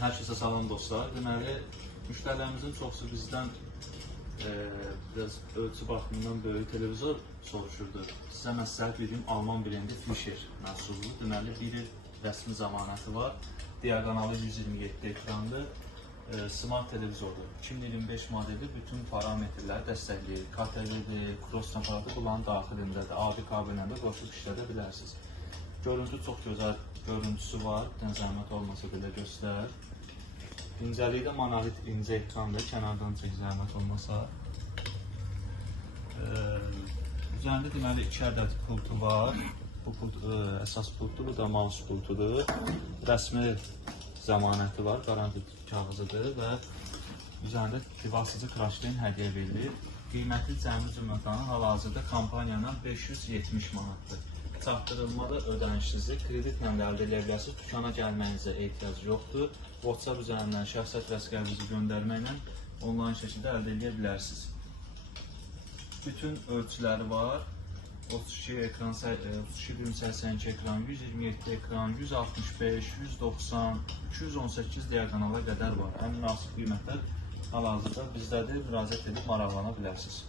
Hər kəsə salam dostlar. Deməli, müştərilərimizin çoxsu bizdən biraz ölçü baxımından böyük televizor soruşurdu. Sizə məsləhət verdiyim Alman brendi Fischer məhsuludur. Deməli, bir il rəsmi zamanəti var. Diaqonalı 127 ekranlı smart televizordur. 2025 modeli bütün parametrləri dəstəkləyir. KTV-dir, cross aparatı bunların daxilindədir. Adi kabinəndə qoşub işlədə bilərsiniz. Görüntü çox gözəl görüntüsü var. Zəhmət olmasa belə göstər. İncəliyi də monolit incə ekrandır. Kənardan çək zəhmət olmasa. Üzərində deməli 2 ədəd pultu var. Bu pult əsas pultdur, bu da mouse pultudur. Rəsmi zəmanəti var, qaranti kağızıdır və üzərində divasıcı kraşleyin hədiyyə verilir. Qiyməti cəmi cümlətanı hal-hazırda kampaniyandan 570 manatdır. Çatdırılma da ödənişsizdir. Kreditlə də əldə edə bilərsiniz. Dükana gəlməyinizə ehtiyac yoxdur. WhatsApp üzərindən şəxsiyyət vəsiqənizi göndərməklə onlayn şəkildə əldə edə bilərsiniz. Bütün ölçüləri var. 32 ekran, 32x82 ekran, 127 ekran, 165, 190, 218 diaqonala qədər var. Ən münasib qiymətlər hal-hazırda bizdədir. Müraciət edib maraqlana bilərsiniz.